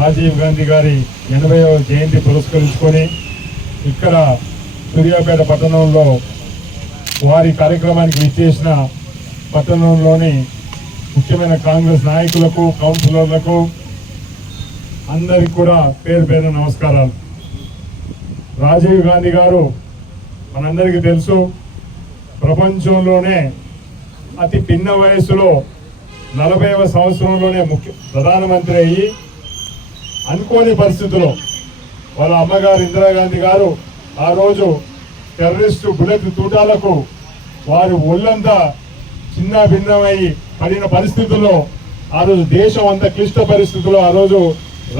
రాజీవ్ గాంధీ గారి 80వ జయంతి పురస్కరించుకొని ఇక్కడ సూర్యాపేట పట్టణంలో వారి కార్యక్రమానికి విచ్చేసిన పట్టణంలోని ముఖ్యమైన కాంగ్రెస్ నాయకులకు, కౌన్సిలర్లకు అందరికి కూడా పేరు పేరు నమస్కారాలు. రాజీవ్ గాంధీ గారు మనందరికీ తెలుసు, ప్రపంచంలోనే అతి పిన్న వయస్సులో 40వ సంవత్సరంలోనే ప్రధానమంత్రి అయ్యి అనుకోని పరిస్థితుల్లో వాళ్ళ అమ్మగారు ఇందిరాగాంధీ గారు ఆ రోజు టెర్రరిస్టు బుల్లెట్ తూటాలకు వారి ఒళ్ళంతా చిన్న భిన్నమై పడిన పరిస్థితుల్లో ఆ రోజు దేశం అంత క్లిష్ట పరిస్థితుల్లో ఆ రోజు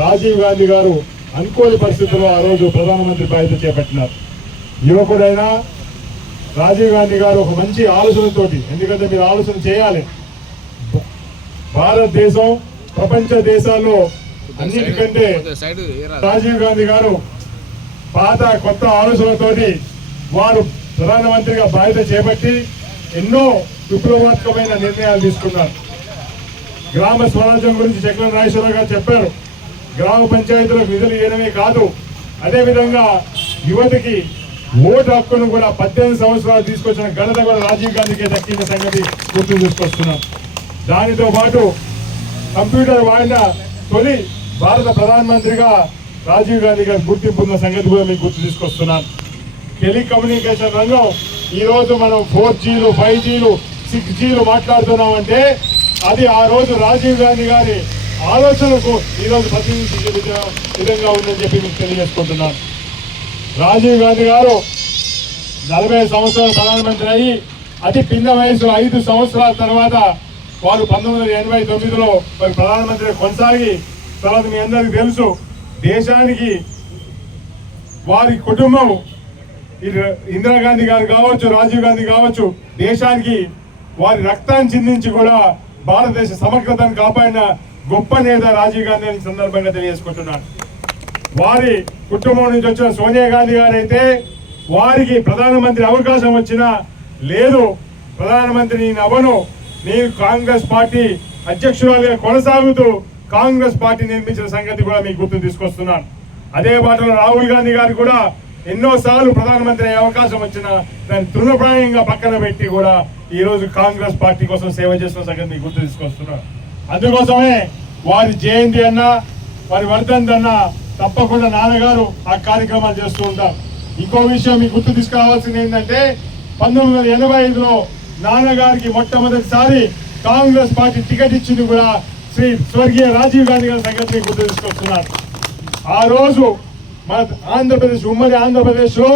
రాజీవ్ గాంధీ గారు అనుకోని పరిస్థితుల్లో ఆ రోజు ప్రధానమంత్రి బాధ్యత చేపట్టినారు. యువకుడైనా రాజీవ్ గాంధీ గారు ఒక మంచి ఆలోచనతోటి, ఎందుకంటే మీరు ఆలోచన చేయాలి, భారతదేశం ప్రపంచ దేశాల్లో అన్నిటికంటే రాజీవ్ గాంధీ గారు పాత కొత్త ఆలోచనతోటి వారు ప్రధానమంత్రిగా బాధ్యత చేపట్టి ఎన్నో విప్లవాత్మకమైన నిర్ణయాలు తీసుకున్నారు. గ్రామ స్వరాజ్యం గురించి చక్రం నాగేశ్వరరావు గారు చెప్పారు. గ్రామ పంచాయతీలకు నిధులు ఇవ్వడమే కాదు, అదేవిధంగా యువతకి ఓటు హక్కును కూడా 18 సంవత్సరాలు తీసుకొచ్చిన ఘనత కూడా రాజీవ్ గాంధీకి దక్కిన సంగతి గుర్తు తీసుకొస్తున్నాం. దానితో పాటు కంప్యూటర్ వాడిన తొలి భారత ప్రధానమంత్రిగా రాజీవ్ గాంధీ గారి గుర్తింపు ఉన్న సంగతి కూడా మీకు గుర్తు తీసుకొస్తున్నాను. టెలికమ్యూనికేషన్ రంగం ఈరోజు మనం 4Gలు, 5Gలు, 6Gలు మాట్లాడుతున్నామంటే అది ఆ రోజు రాజీవ్ గాంధీ గారి ఆలోచనకు ఈరోజు ప్రతినిధించే విధంగా ఉందని చెప్పి మీకు తెలియజేసుకుంటున్నాను. రాజీవ్ గాంధీ గారు 40 సంవత్సరాలు ప్రధానమంత్రి అయ్యి అతి పిన్న వయసు 5 సంవత్సరాల తర్వాత వారు 1989లో మరి ప్రధానమంత్రి కొనసాగి తర్వాత మీ అందరికీ తెలుసు, దేశానికి వారి కుటుంబం ఇందిరాగాంధీ గారు కావచ్చు, రాజీవ్ గాంధీ కావచ్చు, దేశానికి వారి రక్తాన్ని చిందించి కూడా భారతదేశ సమగ్రతను కాపాడిన గొప్ప నేత రాజీవ్ గాంధీ అని సందర్భంగా తెలియజేసుకుంటున్నాను. వారి కుటుంబం నుంచి వచ్చిన సోనియా గాంధీ గారు అయితే వారికి ప్రధానమంత్రి అవకాశం వచ్చినా లేదు, ప్రధానమంత్రి నేను అవను, నేను కాంగ్రెస్ పార్టీ అధ్యక్షురాలుగా కొనసాగుతూ కాంగ్రెస్ పార్టీ నిర్మించిన సంగతి కూడా మీకు గుర్తు తీసుకొస్తున్నాను. అదే బాటలో రాహుల్ గాంధీ గారు కూడా ఎన్నోసార్లు ప్రధానమంత్రి అయ్యే అవకాశం వచ్చినా దాన్ని తృణప్రాయంగా పక్కన పెట్టి కూడా ఈరోజు కాంగ్రెస్ పార్టీ కోసం సేవ చేస్తున్న సంగతి మీకు గుర్తు తీసుకొస్తున్నాను. అందుకోసమే వారి జయంతి అన్నా, వారి వర్ధంతి అన్నా తప్పకుండా నాన్నగారు ఆ కార్యక్రమాలు చేస్తూ ఉంటారు. ఇంకో విషయం మీకు గుర్తు తీసుకురావాల్సింది ఏంటంటే 1985లో నాన్నగారికి మొట్టమొదటిసారి కాంగ్రెస్ పార్టీ టికెట్ ఇచ్చింది కూడా శ్రీ స్వర్గీయ రాజీవ్ గాంధీ గారి సంగతి మీకు గుర్తు తీసుకొస్తున్నారు. ఆ రోజు మన ఆంధ్రప్రదేశ్, ఉమ్మడి ఆంధ్రప్రదేశ్ లో